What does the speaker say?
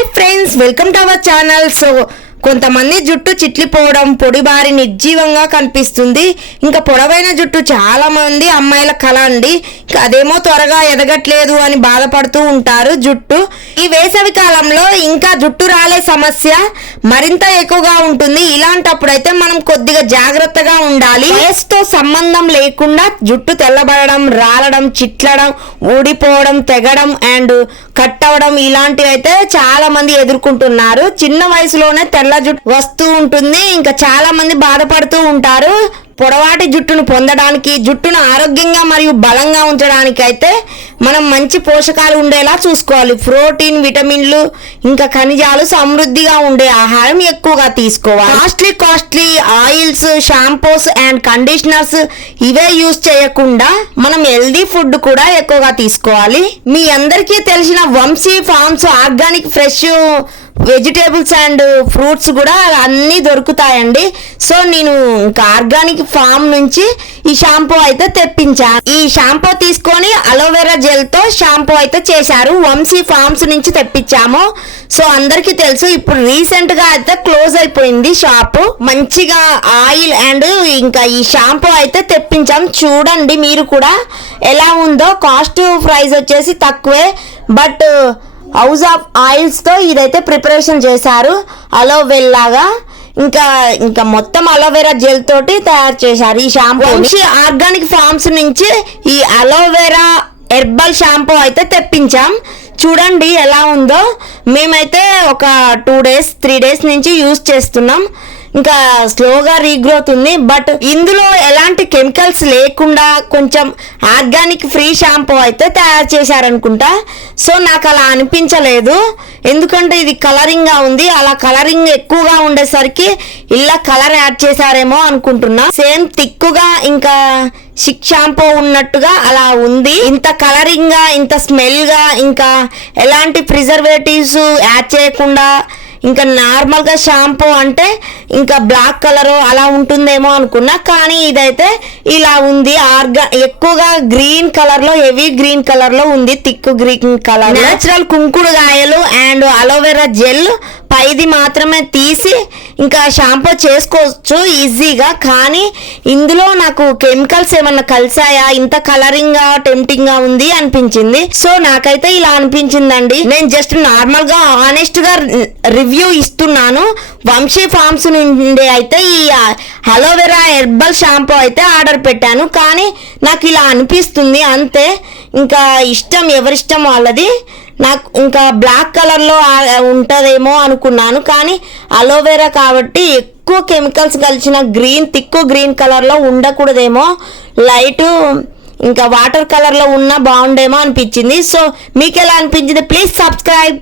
Hi friends, welcome to our channel. So కొంతమంది జుట్టు చిట్లిపోవడం, పొడిబారి నిర్జీవంగా కనిపిస్తుంది. ఇంకా పొడవైన జుట్టు చాలా మంది అమ్మాయిల కళ అండి. ఇంకా అదేమో త్వరగా ఎదగట్లేదు అని బాధపడుతూ ఉంటారు. జుట్టు ఈ వేసవి కాలంలో ఇంకా జుట్టు రాలే సమస్య మరింత ఎక్కువగా ఉంటుంది. ఇలాంటప్పుడు అయితే మనం కొద్దిగా జాగ్రత్తగా ఉండాలి. వయసుతో సంబంధం లేకుండా జుట్టు తెల్లబడడం, రాలడం, చిట్లడం, ఊడిపోవడం, తెగడం అండ్ కట్ అవడం ఇలాంటివి అయితే చాలా మంది ఎదుర్కొంటున్నారు. చిన్న వయసులోనే తెల్ల జుట్టు వస్తూ ఉంటుంది. ఇంకా చాలా మంది బాధపడుతూ ఉంటారు. పొడవాటి జుట్టును పొందడానికి, జుట్టును ఆరోగ్యంగా మరియు బలంగా ఉంచడానికి అయితే మనం మంచి పోషకాలు ఉండేలా చూసుకోవాలి. ప్రోటీన్, విటమిన్లు ఇంకా ఖనిజాలు సమృద్ధిగా ఉండే ఆహారం ఎక్కువగా తీసుకోవాలి. Costly oils, shampoos and conditioners ఇవే యూజ్ చేయకుండా మనం హెల్దీ ఫుడ్ కూడా ఎక్కువగా తీసుకోవాలి. మీ అందరికీ తెలిసిన Vamshi Farms organic fresh vegetables and fruits కూడా అన్నీ దొరుకుతాయండి. సో నేను ఇంకా ఆర్గానిక్ ఫామ్ నుంచి ఈ షాంపూ అయితే తెప్పించాను. ఈ షాంపూ తీసుకొని అలోవెరా జెల్ తో షాంపూ అయితే చేశారు. వంశీ ఫార్మ్స్ నుంచి తెప్పించాము. సో అందరికీ తెలుసు, ఇప్పుడు రీసెంట్ గా అయితే క్లోజ్ అయిపోయింది షాపు. మంచిగా ఆయిల్ అండ్ ఇంకా ఈ షాంపూ అయితే తెప్పించాం. చూడండి మీరు కూడా ఎలా ఉందో. కాస్ట్ ప్రైస్ వచ్చేసి తక్కువే, బట్ హౌస్ ఆఫ్ ఆయిల్స్ తో ఇదైతే ప్రిపరేషన్ చేశారు. అలోవెల్లాగా ఇంకా మొత్తం అలోవెరా జెల్ తోటి తయారు చేశారు ఈ షాంపూ. ఆర్గానిక్ ఫార్మ్స్ నుంచి ఈ అలోవెరా హెర్బల్ షాంపూ అయితే తెప్పించాం. చూడండి ఎలా ఉందో. మేమైతే ఒక 2 days 3 days నుంచి యూజ్ చేస్తున్నాం. ఇంకా స్లోగా రీగ్రోత్ ఉంది, బట్ ఇందులో ఎలాంటి కెమికల్స్ లేకుండా కొంచెం ఆర్గానిక్ ఫ్రీ షాంపూ అయితే తయారు చేశారనుకుంటా. సో నాకు అలా అనిపించలేదు, ఎందుకంటే ఇది కలరింగ్ గా ఉంది. అలా కలరింగ్ ఎక్కువగా ఉండేసరికి ఇలా కలర్ యాడ్ చేశారేమో అనుకుంటున్నా. సేమ్ తిక్కుగా ఇంకా షిక్ షాంపూ ఉన్నట్టుగా అలా ఉంది. ఇంత కలరింగ్ గా, ఇంత స్మెల్ గా, ఇంకా ఎలాంటి ప్రిజర్వేటివ్స్ యాడ్ చేయకుండా ఇంకా నార్మల్ గా షాంపూ అంటే ఇంకా బ్లాక్ కలర్ అలా ఉంటుందేమో అనుకున్నా, కానీ ఇదైతే ఇలా ఉంది. ఎక్కువగా గ్రీన్ కలర్ లో, హెవీ గ్రీన్ కలర్ లో ఉంది. Thick green colour. నేచురల్ కుంకుడుగాయలు అండ్ అలోవెరా జెల్ పైది మాత్రమే తీసి ఇంకా షాంపూ చేసుకోవచ్చు ఈజీగా. కానీ ఇందులో నాకు కెమికల్స్ ఏమన్నా కలిసాయా, ఇంత కలరింగ్ గా టెంప్టింగ్ గా ఉంది అనిపించింది. సో నాకైతే ఇలా అనిపించిందండి. నేను జస్ట్ నార్మల్ గా ఆనెస్ట్ గా రివ్యూ ఇస్తున్నాను. వంశీ ఫార్మ్స్ నుండి అయితే ఈ అలోవెరా హెర్బల్ షాంపూ అయితే ఆర్డర్ పెట్టాను. కానీ నాకు ఇలా అనిపిస్తుంది అంతే. ఇంకా ఇష్టం, ఎవరిష్టం వాళ్ళది. నాకు ఇంకా బ్లాక్ కలర్లో ఉంటుందేమో అనుకున్నాను, కానీ అలోవెరా కాబట్టి ఎక్కువ కెమికల్స్ కలిసిన థిక్ గ్రీన్ కలర్లో ఉండకూడదేమో, లైట్ ఇంకా వాటర్ కలర్లో ఉన్నా బాగుండేమో అనిపించింది. సో మీకు ఎలా అనిపించింది? Please subscribe.